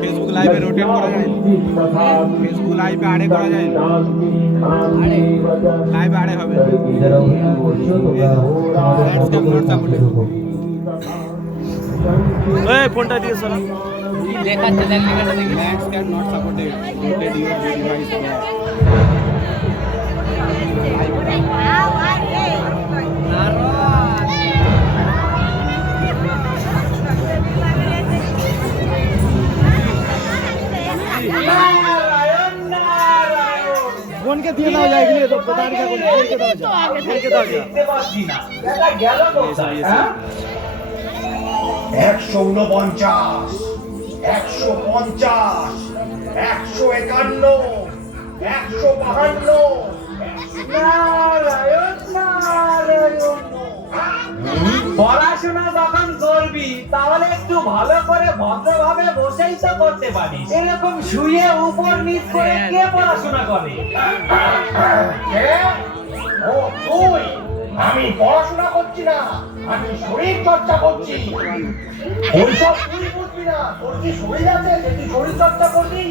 Facebook লাইভে rotate করা যায়, ফেসবুক লাইভে আড়ে করা যায়, লাইভে আড়ে হবে। ফোনটা দিয়ে সালা দেখাচ্ছে, দেখ লেখাটা দেখি। Landscape not supported, rotate your device. ফোনকে দিয়ে দাও যায় এখানে, তো দাঁড়িয়ে থাকুন, ফোনকে দাও যায়, ফোনকে দাও যায়। দেখতে পাচ্ছি না, এটা গেল কোথায়? 149, 150, 151, 152। নারায়ণ নারায়ণ। পড়াশোনা যখন করবি তাহলে একটু ভালো করে ভদ্রভাবে বসেই তো করতে পারিস। এরকম শুয়ে উপর নিচ করে কে পড়াশোনা করে? কে? ও তুই? আমি পড়াশোনা করছি না, আমি শরীর চর্চা করছি। ওইসব তুই বুঝবি না, তোর কি শরীর আছে যে তুই শরীর চর্চা করবি?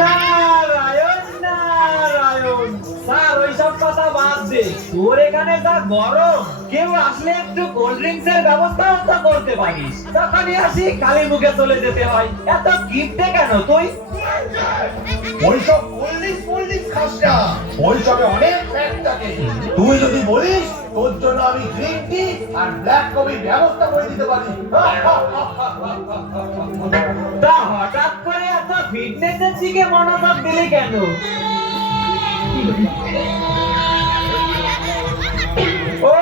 নারায়ণ নারায়ণ। স্যার ওইসব কথা বাদ দে, তোর এখানে যা গরম, কেউ আসলে একটু কোল্ড ড্রিঙ্কস এর ব্যবস্থাও তো করতে পারিস। তখনই আসি খালি মুখে চলে যেতে হয়, এত গিফটে কেন তুই? ওইসব কোল্ড খাস না, ওইসবে অনেক ফ্যাট থাকে। তুই যদি বলিস তোর জন্য আমি গ্রিন টি আর ব্ল্যাক কফির ব্যবস্থা করে দিতে পারি। তা হঠাৎ করে এত ফিটনেসের দিকে মনোযোগ দিলি কেন? ও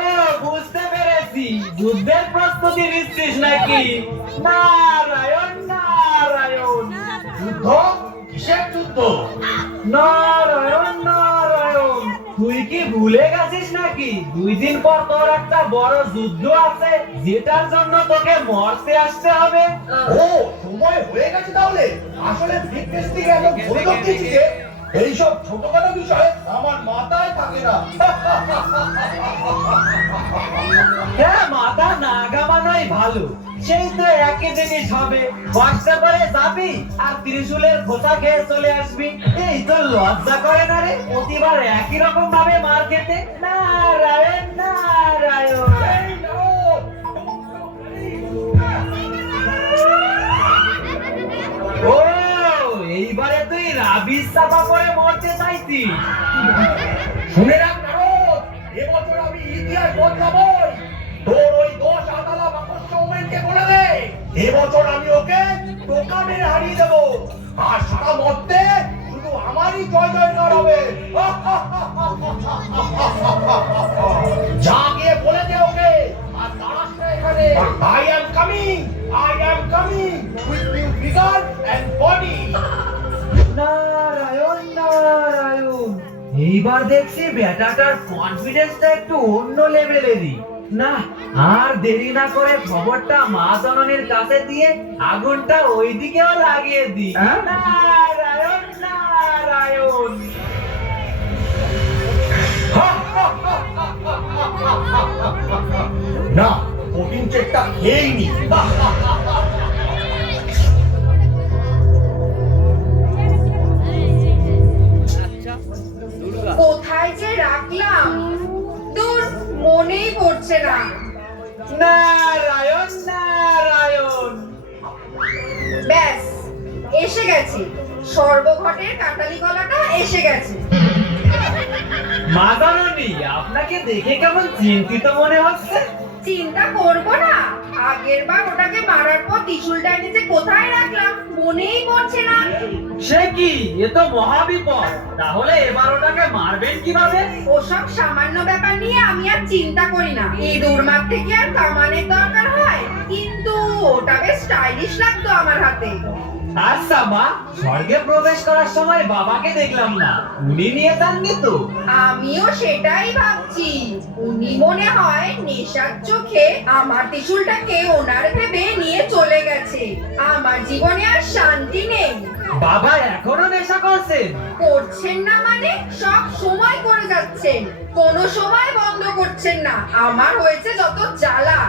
বুঝতে পেরেছি, যুদ্ধের প্রস্তুতি নিচ্ছিস নাকি? নারায়ণ নারায়ণ। যুদ্ধ? কিসের যুদ্ধ? নারায়ণ নারায়ণ। তুই কি ভুলে গেছিস নাকি 2 দিন পর তোর একটা বড় যুদ্ধ আছে, যেটার জন্য তোকে মরতে আসতে হবে? ও সময় হয়ে গেছে তাহলে। আসলে ফিটনেস থেকে এত মনোযোগ দিয়েছি যে এইসব ছোটখাটো বিষয় আমার মাথায় থাকে না। হ্যাঁ, মাথা না ঘামানোই ভালো। সেই তো একই জিনিস হবে, বর্ষা করে যাবি আর ত্রিশূলের খোঁচা খেয়ে চলে আসবি। এই তো লজ্জা করে না রে প্রতিবার একই রকম ভাবে মার খেতে? নারায়ণ নারায়ণ। ও এইবারে তুই রাবিশ চাপা করে মরতে চাইছিস? শুনে রাখ নারদ, এবছর আমি ইতিহাস বদলাবই। তোর ওই দোষ আদালা মাকড়সা ওমেনকে বলে দে, এবছর আমি ওকে টোকা মেরে হারিয়ে দেবো। আর সারা মরতে শুধু আমারই জয় জয়কার হবে। যা গিয়ে বলে দে ওকে, আর দাঁড়াস না এখানে। I am coming with new vigor and body. Narayan Narayan. এইবার দেখছি বেটাটার কনফিডেন্সটা একটু অন্য লেভেলেরই। না, আর দেরি না করে খবরটা মা জননীর কাছে দিয়ে আগুনটা ওইদিকেও লাগিয়ে দি। নারায়ণ নারায়ণ। না, প্রোটিন চেকটা খেয়েই নি। কোথায় যে রাখলাম, দূর মনেই পড়ছে না। নারায়ণ নারায়ণ। ব্যাস এসে গেছি, সর্বঘটের কাটালি গলাটা এসে গেছে। মা জননী, আপনাকে দেখে কেমন চিন্তিত মনে হচ্ছে? চিন্তা করবো না, আগের বার ওটাকে মারার পর ত্রিশূলটা নিচে কোথায় রাখলাম মনেই পড়ছে না। সে কি, এ তো মহাবিপদ। তাহলে এবার ওটাকে মারবেন কিভাবে? ওসব সামান্য ব্যাপার নিয়ে আমি আর চিন্তা করি না। ইঁদুর মারতে কি আর কামানের দরকার হয়? কিন্তু ওটা বেশ স্টাইলিশ লাগতো আমার হাতে। আচ্ছা মা, স্বর্গে প্রবেশ করার সময় বাবাকে দেখলাম না, উনি নিয়ে যাননি তো? আমিও সেটাই ভাবছি। উনি মনে হয় নেশার চোখে আমার ত্রিশূলটাকে ওনার ভেবে নিয়ে চলে গেছে। আমার জীবনে আর শান্তি নেই। বাবা এখনো নেশা করছেন? করছেন না মানে সব সময় করে যাচ্ছেন, কোনো সময় বন্ধ করছেন না। আমার হয়েছে যত জ্বালা।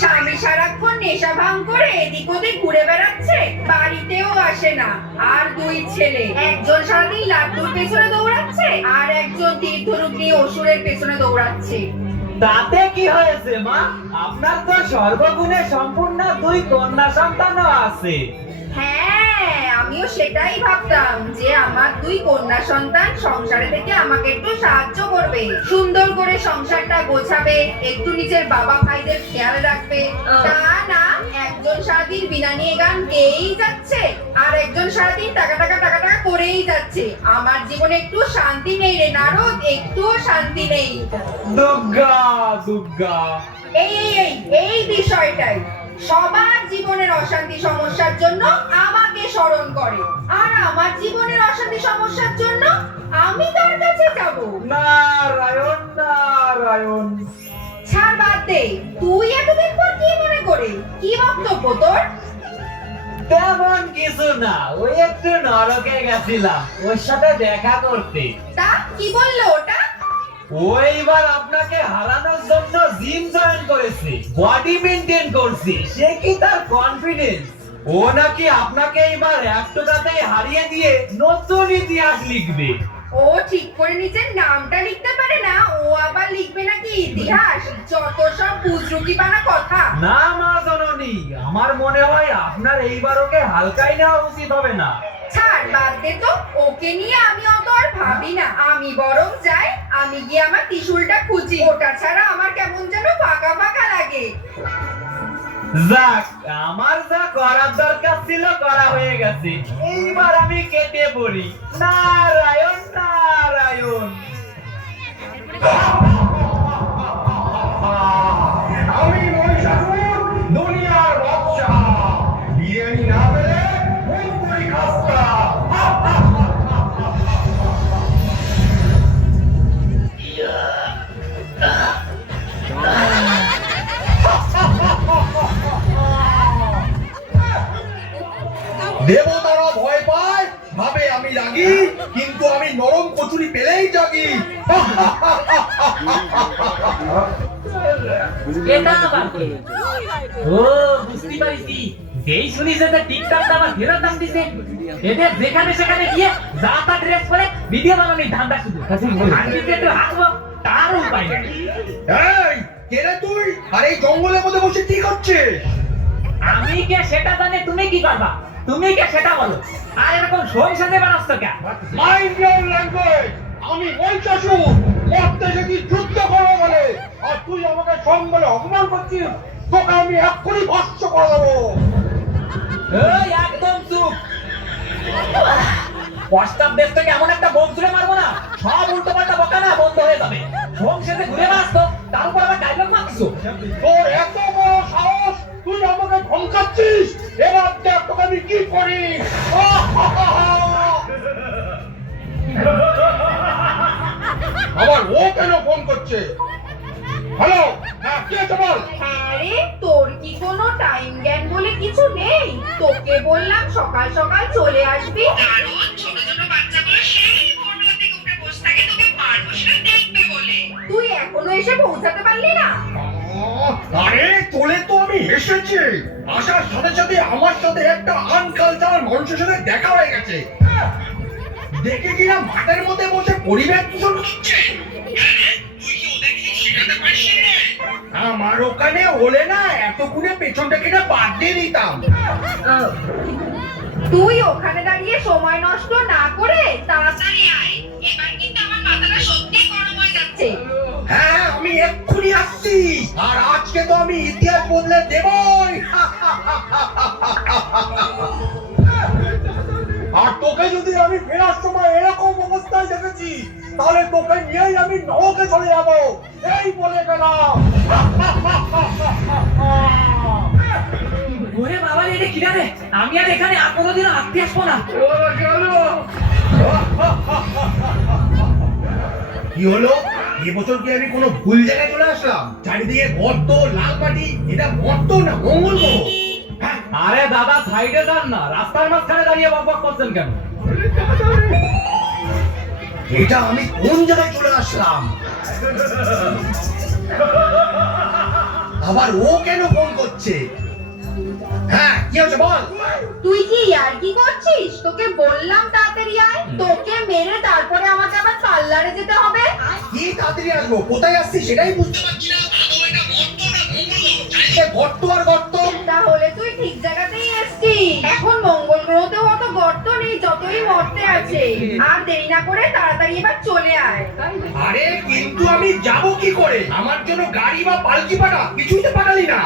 স্বামী সারাক্ষণ নেশা ভাঙ করে এদিক ওদিক ঘুরে বেড়াচ্ছে, বাড়িতেও আসে না। আর দুই ছেলে, একজন সারাদিন লাড্ডুর পেছনে দৌড়াচ্ছে, আর একজন তীর্থরূপ নিয়ে অসুরের পেছনে দৌড়াচ্ছে। তাতে কি হয়েছে মা? আপনার তো সর্বগুণে সম্পূর্ণ দুই কন্যা সন্তানও আছে। হ্যাঁ, আমিও সেটাই ভাবতাম যে আমার দুই কন্যা সন্তান সংসারে থেকে আমাকে একটু সাহায্য করবে, সুন্দর করে সংসারটা গোছাবে, একটু নিজের বাবা ভাইদের খেয়াল রাখবে। তা না, একজন সারাদিন বিনা নিয়ে গান গেয়েই যাচ্ছে, আর একজন সারাদিন টাকা টাকা টাকা টাকা করেই যাচ্ছে। আমার জীবনে একটু শান্তি নেই রে নারদ, একটুও শান্তি নেই। দুর্গা দুর্গা। এই বিষয়টাই সবার জীবনের অশান্তি সমস্যার জন্য আমাকে স্মরণ করে, আর আমার জীবনের অশান্তি সমস্যার জন্য আমি তার কাছে যাব। নারায়ণ নারায়ণ। ছাড়, বাদ দে। তুই এতদিন পর কি মনে করে, কি বক্তব্য তোর? তেমন কিছু না, ওই একটু নরকে গেছিলাম ওর সাথে দেখা করতে। তা কি বললো ওটা? ওইবার আপনাকে হারানোর জন্য জিম জয়েন করেছে, বডি মেইনটেইন করছে। সে কি তার কনফিডেন্স! ও নাকি আপনাকে এবার এক টোকাতেই হারিয়ে দিয়ে নতুন ইতিহাস লিখবে। ও ঠিক করে নিজের নামটা লিখতে পারে না, ও আবার লিখবে নাকি ইতিহাস? যত সব বুজরুকিপানা কথা। না মা জননী, আমার মনে হয় আপনার এইবার ওকে হালকাই নেওয়া উচিত হবে না। ছাড়, বাদ দে তো। ওকে নিয়ে আমি অত আর ভাবি না। আমি বরং যাই, আমি গিয়ে আমার ত্রিশূলটা খুঁজি। ওটা ছাড়া আমার কেমন যেন ফাঁকা ফাঁকা লাগে। যাক, আমার যা করার দরকার ছিল করা হয়ে গেছে। এইবার আমি কেটে পড়ি। নারায়ণ নারায়ণ। আমি মহিষাসুর, দুনিয়ার বাদশা। বিরিয়ানি না পেলে মুখ পুরি খাস্তা। দেবতারা ভয় পায়, ভাবে আমি রাগী, কিন্তু আমি নরম কচুরি পেলেই জাগি। এটা আবার কি? ও, বুঝতে পারিছি। যেই শুনিস যে টিকটক আবার ফেরত দাম দিছে, এদের যেখানে সেখানে গিয়ে যা তা ড্রেস পরে ভিডিও বানানোর ধান্দা শুধু। আমি যে একটু হাসবো তারও উপায় নেই। এই, কে রে তুই? আর এই জঙ্গলের মধ্যে বসে কি করছিস? আমি কে সেটা জানে, তুমি কি করবা? তুমি কে সেটা বলো। আর এরকম সংসারে বানাচ্ছ কেন? Mind your language. আমি মহিষাসুর, মরতে এসেছি যুদ্ধ করবো বলে, আর তুই আমাকে সম বলে অপমান করছিস। তোকে আমি এক্ষুনি ভস্ম করে দেবো। এই, একদম চুপ। প্রস্তাব দেশ থেকে এমন একটা বোম ছুড়ে মারবো না, সব উল্টো পাল্টা বকানা বন্ধ হয়ে যাবে। সংসারে ঘুরে আসতো, তার উপর আবার ডায়লগ মারছো। তোর এত বড় সাহস, তুই আমাকে ধমকাচ্ছিস? এবার দেখ তোকে আমি কি করি। আবার ও কেন ফোন করছে? হ্যালো, হ্যাঁ কি আছে বল। হ্যাঁ রে, তোর কি কোনো টাইম জ্ঞান বলে কিছু নেই? তোকে বললাম সকাল সকাল চলে আসবি, কারণ ছোট ছোট বাচ্চাগুলো সেই ভোরবেলা থেকে উঠে বসে থাকে তোকে পারবো সেটা দেখবে বলে। তুই এখনো এসে পৌঁছাতে পারলি না? আরে চলে তো আমি এসেছি। আসার সাথে সাথে আমার সাথে একটা আনকালচারাল মানুষের সাথে দেখা হয়ে গেছে। দেখে কিনা মাঠের মধ্যে বসে পরিবেশ দূষণ করছে। আমার ওখানে হলে না এতক্ষণে পেছনটা কিনা বাদ দিয়ে দিতাম। তুই ওখানে দাঁড়িয়ে সময় নষ্ট না করে তাড়াতাড়ি আয়। এবার কিন্তু আমার মাথাটা সত্যি গরম হয়ে যাচ্ছে। হ্যাঁ, আমি এক্ষুনি আসছি। আর আজকে তো আমি ইতিহাস বদলে দেবই। আর তোকে যদি আমি ফেরার সময় এরকম অবস্থায় দেখেছি, তাহলে তোকে নিয়েই আমি নরকে চলে যাব, এই বলে গেলাম। ওরে বাবা, এটা কিনারে আমি আর এখানে আর কোনোদিনও হাঁটতে আসবো না। কি হলো এবছর কি আমি কোনো ভুল জায়গায় চলে আসলাম? চারিদিকে গর্ত, লাল মাটি, এটা গর্ত না মঙ্গল গ্রহ? হ্যাঁ, আরে দাদা সাইডে যান না, রাস্তার মাঝখানে দাঁড়িয়ে বকবক করছেন কেন? এটা আমি কোন জায়গায় চলে আসলাম? আবার ও কেন ফোন করছে? হ্যাঁ কি হচ্ছে বল। তুই কি ইয়ার্কি করছিস? তোকে বললাম তাড়াতাড়ি আয়, তোকে মেরে তারপরে আমাকে আবার পার্লারে যেতে হবে। কি তাড়াতাড়ি আসবো, কোথায় আসছি সেটাই বুঝতে পারছি না। আদৌ এটা গর্ত না মঙ্গল গ্রহ? চারিদিকে গর্ত আর গর্ত। তাহলে তুই ঠিক জায়গাতেই এসেছিস। এখন মঙ্গল গ্রহতেও অত গর্ত নেই, যতই মরতে আছে। আর দেরি না করে তাড়াতাড়ি এবার চলে আয়। আরে কিন্তু আমি যাব কি করে? আমার জন্য গাড়ি বা পালকি পাঠা কিছুই তো পাঠালি না।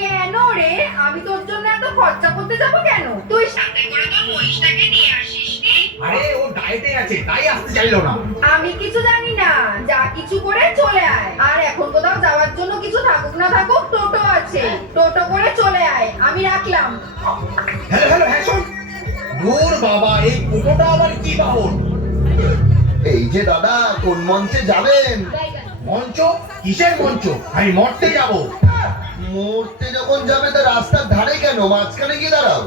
কেন রে? আমি তোর জন্য এত খরচা করতে যাবো কেন? তুই সাথে করে তোর মহিষটাকে নিয়ে আসিস নি? আরে ও ডায়েটে আছে তাই আসতে চাইলো না। আমি কিছু জানি না, যা কিছু করে চলে আয়। আর এখন কোথাও যাওয়ার জন্য কিছু থাকুক না থাকুক, টোটো আছে, টোটো করে চলে আয়। আমি রাখলাম। হ্যালো হ্যালো হ্যাঁ শোন। দূর বাবা, এই ফটোটা আবার কি বাহন? এই যে দাদা, কোন মঞ্চে যাবেন? মঞ্চ? কিসের মঞ্চ? আমি মরতে যাব। মরতে যখন যাবে তা রাস্তার ধারে কেন, মাঝখানে গিয়ে দাঁড়াও।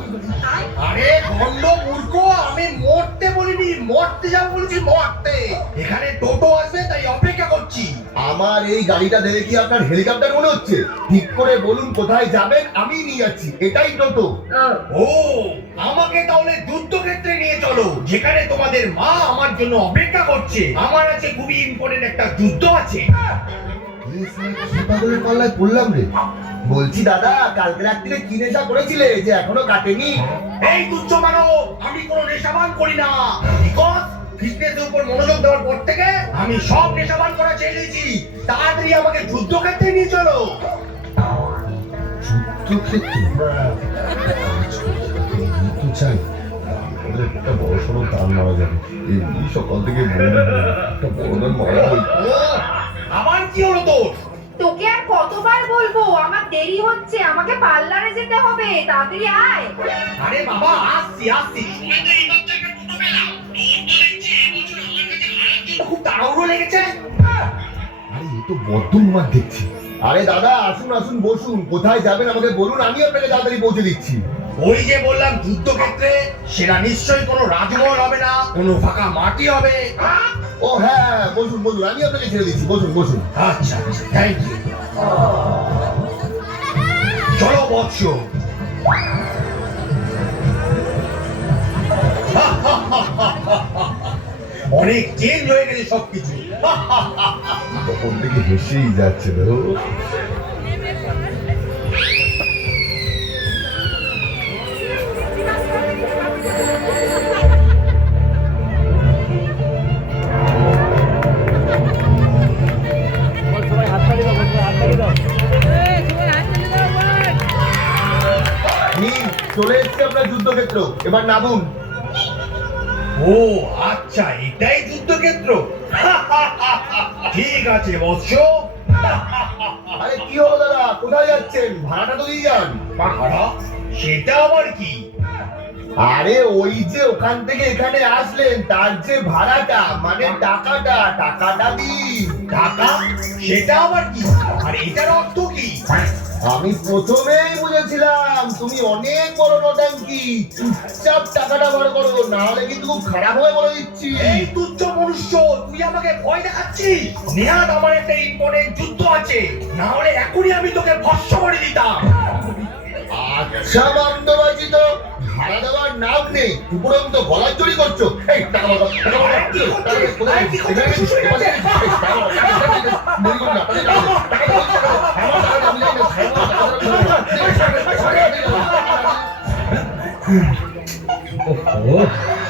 আরে গন্ড মূর্খ, আমি মরতে বলিনি, মরতে যাব বলেছি, মরতে। এখানে টোটো আসবে তাই অপেক্ষা করছি। আমার এই গাড়িটা দেখে কি আপনার হেলিকপ্টার মনে হচ্ছে? ঠিক করে বলুন কোথায় যাবেন, আমি নিয়ে যাচ্ছি। এটাই টোটো। ও, আমাকে তাহলে যুদ্ধক্ষেত্রে নিয়ে চলো, যেখানে তোমাদের মা আমার জন্য অপেক্ষা করছে। আমার আছে খুবই ইম্পর্টেন্ট একটা যুদ্ধ আছে। পাগলের পাল্লায় পড়লাম রে। বলছি দাদা, কালকে রাত্রিরে কি নেশা করেছিলে যে এখনো কাটেনি? এই তুচ্ছ মানব, আমি কোনো নেশাবান করি না। বিকজ ফিটনেসের উপর মনোযোগ দেওয়ার পর থেকে আমি সব নেশাবান করা ছেড়ে দিয়েছি। তাড়াতাড়ি আমাকে যুদ্ধক্ষেত্রে নিয়ে চলো। যুদ্ধক্ষেত্রে? তো চাই আমাদের একটা বড় সড়ো দান মারা যাবে। এই সকাল থেকে একটা বড় দান মারা হয়। ও, আবার কি হলো তোর? তোকে আর কতবার বলবো, আমার দেরি হচ্ছে, আমাকে পার্লারে যেতে হবে, তাড়াতাড়ি আয়। আরে বাবা, আসছি আসছি। শুনে তো এই বাচ্চাকে টোটো পেলাম। তোর তো দেখছি এবছর আমার কাছে হারার জন্য খুব তাড়াহুড়ো লেগেছে। আরে এ তো বড্ড উন্মাদ দেখছি। আরে দাদা, আসুন আসুন, বসুন। কোথায় যাবেন আমাকে বলুন, আমি আপনাকে তাড়াতাড়ি পৌঁছে দিচ্ছি। ওই যে বললাম যুদ্ধক্ষেত্রে, সেটা নিশ্চয়ই কোনো রাজমহল হবে না, কোনো ফাঁকা মাটি হবে। ও হ্যাঁ, বসুন বসুন, আমি আপনাকে ছেড়ে দিচ্ছি। বসুন বসুন। আচ্ছা থ্যাংক ইউ। চলো বৎস। অনেক চেঞ্জ হয়ে গেছে সবকিছু। তখন থেকে হেসেই যাচ্ছে দেখো। চলে এসছে আপনার যুদ্ধক্ষেত্র, এবার নামুন। ও আচ্ছা, এটাই যুদ্ধক্ষেত্র। ঠিক আছে বৎস। আরে কি হলো দাদা, কোথায় যাচ্ছেন? ভাড়াটা তো দিয়ে যান। ভাড়া? সেটা আবার কি? আরে ওই যে ওখান থেকে এখানে আসলেন, তার যে ভাড়াটা, মানে টাকাটা দিন। টাকা? সেটা আবার কি? আর এটার অর্থ কি? আমি প্রথমেই বুঝেছিলাম তুমি অনেক বড় নটাঙ্কি। চুপচাপ টাকাটা বার করো, না হলে কিন্তু খুব খারাপ হবে বলে দিচ্ছি। এই তুচ্ছ মনুষ্য, তুই আমাকে ভয় দেখাচ্ছিস? নেহাত আমার একটা ইম্পর্টেন্ট যুদ্ধ আছে, না হলে এখনই আমি তোকে ভস্ম করে দিতাম। আচ্ছা বান্ধবাজি, তো ভাড়া দেওয়ার নাম নেই, উপরন্ত গলা চুরি করছো। এই টাকা বলো, টাকা বলো। কি করছিস? আরে কি করছিস? এই টাকা বলো, টাকা বলো, দেরি করো না, টাকা বলো, টাকা বলো, টাকা বলো। আমার টাকা আমি জানি না,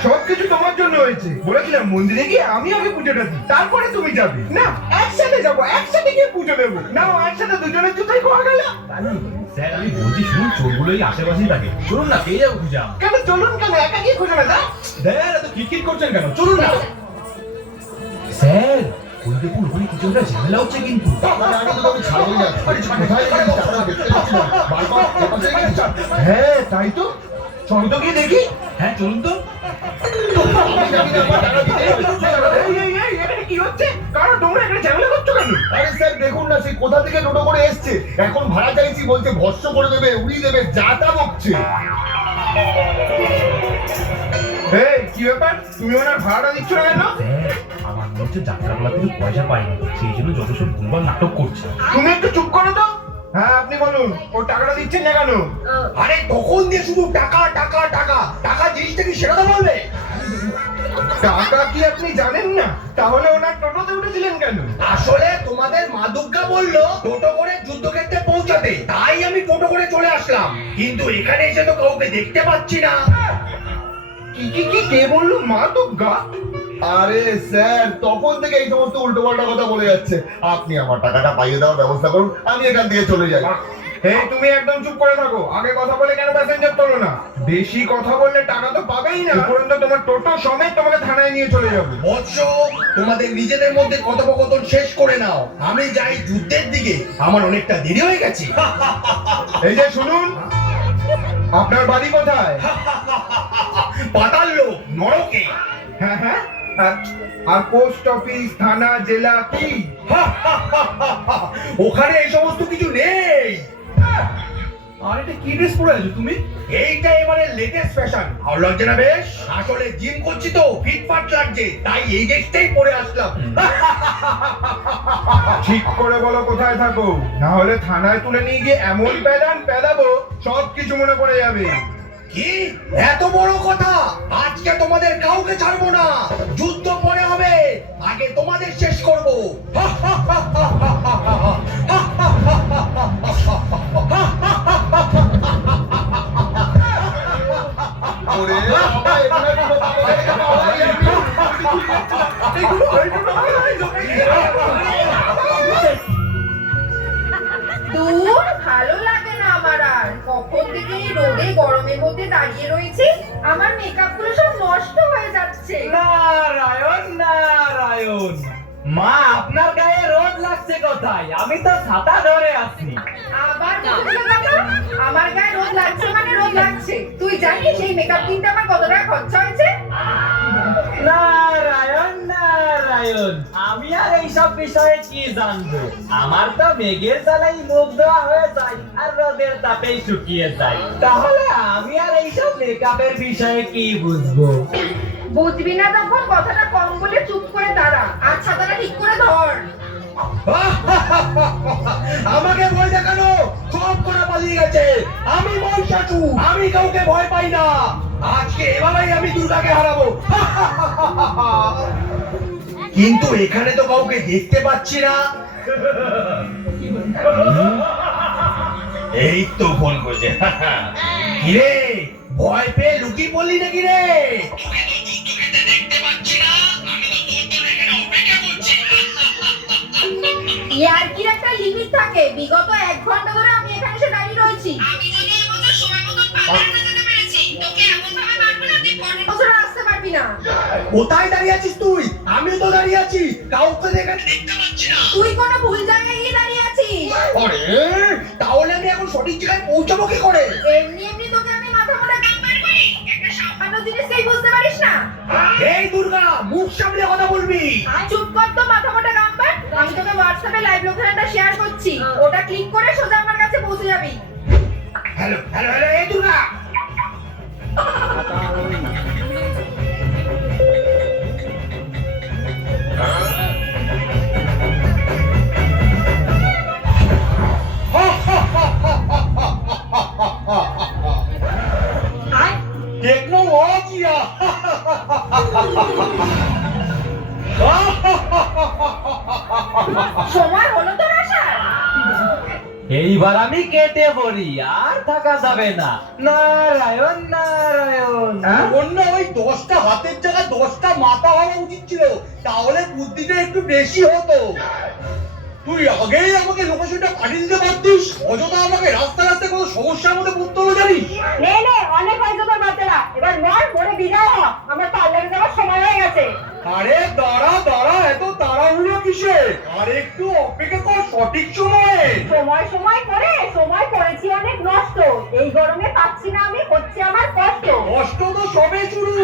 সবকিছু তোমার জন্য হয়েছে। বলেছিলাম মন্দিরে গিয়ে আমি আগে পুজোটা দিই, তারপরে তুমি যাবে। না, একসাথে যাবো, একসাথে গিয়ে পুজো দেবো। না, একসাথে দুজনের জুতোই পাওয়া গেল। স্যার আমি বলছি, শুনুন, চোরগুলোই আশেপাশেই থাকে। চলুন না, পেয়ে যাবো খুঁজে। কেন চলুন, কেন একা গিয়ে খুঁজে না? স্যার এত খিটখিট করছেন কেন? চলুন না। স্যার ওই দেখুন ওখানে কিছু একটা ঝামেলা হচ্ছে কিন্তু। জানি তো আমি ছাড়বই না। কোথায় রেখেছি টাকাটা দেখতে পাচ্ছি না। বার কর, এর পাশে রেখেছি। হ্যাঁ তাই তো, চলো তো গিয়ে দেখি। হ্যাঁ চলুন তো। আমি জানি না, আমার টাকা দিতেই হবে। এই, এখানে কি হচ্ছে? কারণ তোমরা এখানে ঝামেলা করছো কেন? আরে স্যার দেখুন না, সেই কোথা থেকে টোটো করে এসছে, এখন ভাড়া চাইছি বলছে ভস্য করে দেবে, উড়িয়ে দেবে, যা তা বকছে। এই কি ব্যাপার, তুমি ওনার ভাড়াটা দিচ্ছ না কেন? আমার মনে হচ্ছে যাত্রাপালা থেকে পয়সা পাইনি, সেই জন্য যত সব ভুলভাল নাটক করছে। তুমি একটু চুপ করো তো। হ্যাঁ আপনি বলুন, ও টাকাটা দিচ্ছেন না কেন? আরে তখন দিয়ে শুধু টাকা টাকা টাকা টাকা জিনিসটা কি সেটা তো বলবে? টাকা কি আপনি জানেন না? তাহলে ওনার টোটোতে উঠেছিলেন কেন? আসলে তোমাদের মা দুর্গা বললো টোটো করে যুদ্ধক্ষেত্রে পৌঁছাতে, তাই আমি টোটো করে চলে আসলাম, কিন্তু এখানে এসে তো কাউকে দেখতে পাচ্ছি না। কে বললো মা দুর্গা? আরে স্যার তখন থেকে এই সমস্ত উল্টোপাল্টা কথা বলে যাচ্ছে। আপনি আমার টাকাটা পাইয়ে দেওয়ার ব্যবস্থা করুন, আমি এখান থেকে চলে যাই। এই তুমি একদম চুপ করে থাকো। আগে কথা বলে কেন প্যাসেঞ্জার তোলো না? বেশি কথা বললে টাকা তো পাবেই না, উপরন্তু তোমার টোটো সমেত তোমাকে থানায় নিয়ে চলে যাবো। বৎস, তোমাদের নিজেদের মধ্যে কথোপকথন শেষ করে নাও, আমি যাই যুদ্ধের দিকে, আমার অনেকটা দেরি হয়ে গেছে। এই যে শুনুন, আপনার বাড়ি কোথায়? পাতাল লোক, নরকে। হ্যাঁ হ্যাঁ, আর পোস্ট অফিস, থানা, জেলা কি? ওখানে এই সমস্ত কিছু নেই। আর এটা কি ড্রেস পরে আছো তুমি? এইটা এবারে লেটেস্ট ফ্যাশন, আর লজ্জা না বেশ? আসলে জিম করছি তো ফিটফাট লাগছে, তাই এই ড্রেসটাই পরে আসলাম। ঠিক করে বলো কোথায় থাকো, না হলে থানায় তুলে নিয়ে গিয়ে এমন পেদাবো সব কিছু মনে পড়ে যাবে। কি এত বড় কথা? আজকে তোমাদের কাউকে ছাড়বো না, যুদ্ধ পরে হবে, আগে তোমাদের শেষ করব। ওরে বাবা, এখানে কোনো পাগলের পাওয়া দূর, ভালো লাগে না আমার আর। কখন থেকে এই রোদে গরমের মধ্যে দাঁড়িয়ে রয়েছি, আমার মেকআপ গুলো সব নষ্ট হয়ে যাচ্ছে। নারায়ণ নারায়ণ, মা আপনার গায়ে রোদ লাগছে কোথায়? আমি তো ছাতা ধরে আছি। আবার বলছো কথা? আমার গায়ে রোদ লাগছে মানে রোদ লাগছে। তুই জানিস এই মেকআপ কিনতে আমার কত টাকা খরচা হয়েছে? নারায়ণ নারায়ণ, আমি আর এইসব বিষয়ে কি জানবো? আমার তো মেঘের জ্বালাই মুখ দেওয়া হয়ে যায় আর রোদের তাপেই শুকিয়ে যায়। তাহলে আমি আর এইসব মেকআপের বিষয়ে কি বুঝবো? বুঝবি না তখন কথাটা কম বলে চুপ করে দাঁড়া, আর ছাতাটা ঠিক করে ধর। আমাকে ভয় দেখানো সব করে পালিয়ে গেছে। আমি মহিষাসুর, আমি কাউকে ভয় পাই না। আজকে এভাবেই আমি দুর্গাকে হারাবো। কিন্তু এখানে তো কাউকে দেখতে পাচ্ছি না। এই তো ফোন করছে। কিরে, ভয় পেয়ে লুকিয়ে পড়লি নাকি রে? তোকে তো যুদ্ধক্ষেত্রে দেখতে পাচ্ছি না, আমি তো তোর জন্য এখানে অপেক্ষা করছি। ইয়ার্কির একটা লিমিট থাকে। বিগত 1 ঘন্টা ধরে আমি এখানে এসে দাঁড়িয়ে রয়েছি। আমি যদি এই বছর সময় মতো পাহাড়ে না যেতে পেরেছি, তোকে এমন ভাবে মারবো না তুই পরের বছর আসতে পারবি না। কোথায় দাঁড়িয়ে আছিস তুই? আমিও তো দাঁড়িয়ে আছি, কাউকে এখানে দেখতে পাচ্ছি না। তুই কোনো ভুল জায়গায় গিয়ে দাঁড়িয়ে আছিস। আরে, তাহলে আমি এখন সঠিক জায়গায় পৌঁছাবো কি করে? এমনি এমনি তোকে আমি মাথা মোটা কাম বের করি, একটা সামান্য জিনিসকেই বুঝতে পারিস না। এই দুর্গা, মুখ সামলে কথা বলবি। চুপ কর তো মাথা মোটা কাম বের। আমি তোকে হোয়াটসঅ্যাপে লাইভ লোকেশনটা শেয়ার করছি, ওটা ক্লিক করে সোজা আমার কাছে পৌঁছে যাবি। হ্যালো হ্যালো হ্যালো, এই দুর্গা। টেকনোলজিয়া। সময় হলো তোর আসার। এইবার আমি কেটে পড়ি, আর থাকা যাবে না। নারায়ণ নারায়ণ। অন্য ওই 10টা হাতের জায়গায় 10টা মাথা হওয়া উচিত ছিল, তাহলে বুদ্ধিটা একটু বেশি হতো। তুই আগেই আমাকে লোকেশনটা পাঠিয়ে দিতে পারতিস, অযথা আমাকে রাস্তা রাস্তায় কোনো সমস্যার মধ্যে পড়তে হলো জানিস। নে নে, অনেক হয়েছে তোর বাচ্চারা, এবার নয় মরে বিদায় হ, আমার পার্লারে যাওয়ার সময় হয়ে গেছে। গেছে। আরে দাঁড়া দাঁড়া, এত তাড়াহুড়ো কিসে? আর একটু অপেক্ষা কর, সঠিক সময়ে। সময় করে সময় করেছি অনেক নষ্ট, এই গরমে পাচ্ছি না আমি, হচ্ছে আমার কষ্ট। কষ্ট তো সবে শুরু,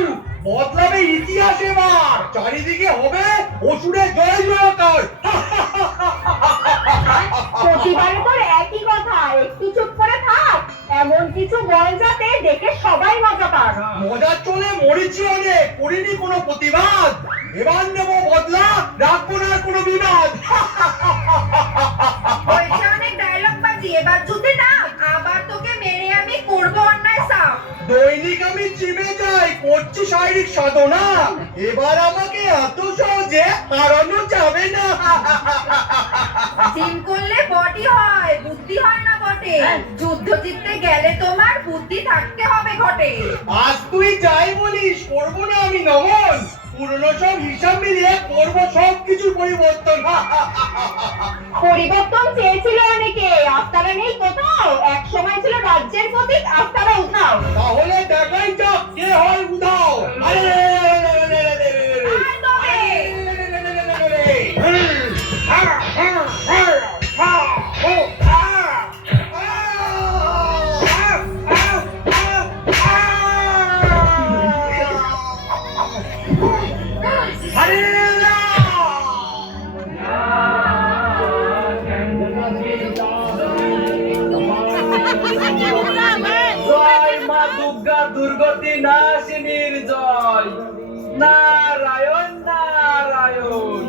বদলাবে ইতিহাস এবার। চারিদিকে হবে অসুরের জয় জয়কার। প্রতিবারে তোর একই কথা, একটু চুপ করে থাক, এমন কিছু বল যাতে দেখে সবাই মজা পাক। মজার চলে মরেছি অনেক, করিনি কোনো প্রতিবাদ। এবার নেব বদলা, রাখবো না আর কোনো বিবাদ। হয়েছে অনেক ডায়লগ বাজি, এবার যুদ্ধে নাম, আবার তোকে মেরে আমি করবো অন্যায় সাফ। দৈনিক আমি জিমে যাই, করছি শারীরিক সাধনা। এবার আমাকে এত সহজে হারানো যাবে না। জিম করলে বডি হয়, বুদ্ধি হয় না বটে, যুদ্ধ জিততে গেলে তোমার বুদ্ধি থাকতে হবে ঘটে। আজ তুই যাই বলিস, করবো না আমি নমন। পুরনো সব হিসাব মিলিয়ে করবো সব কিছুর পরিবর্তন। পরিবর্তন চেয়েছিল অনেকে, আজ তারা নেই কোথাও, এক সময় ছিল রাজ্যের প্রতীক, আজ তারা উঠাও। তাহলে দেখাই যাক কে হয় উধাও। আরে আয় তবে। জয় মা দুর্গা, দুর্গতি নাশিনীর জয়। নারায়ণ নারায়ণ।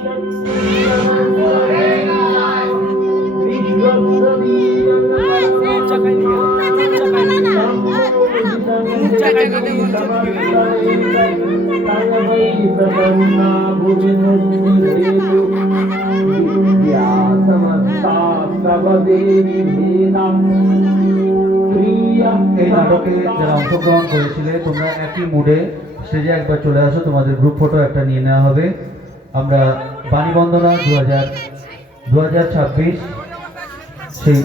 এই নাটকে যারা অংশগ্রহণ করেছিলে তোমরা একই মুডে স্টেজে একবার চলে আসো, তোমাদের গ্রুপ ফটো একটা নিয়ে নেওয়া হবে। আমরা বাণী বন্দনা 2026 সেই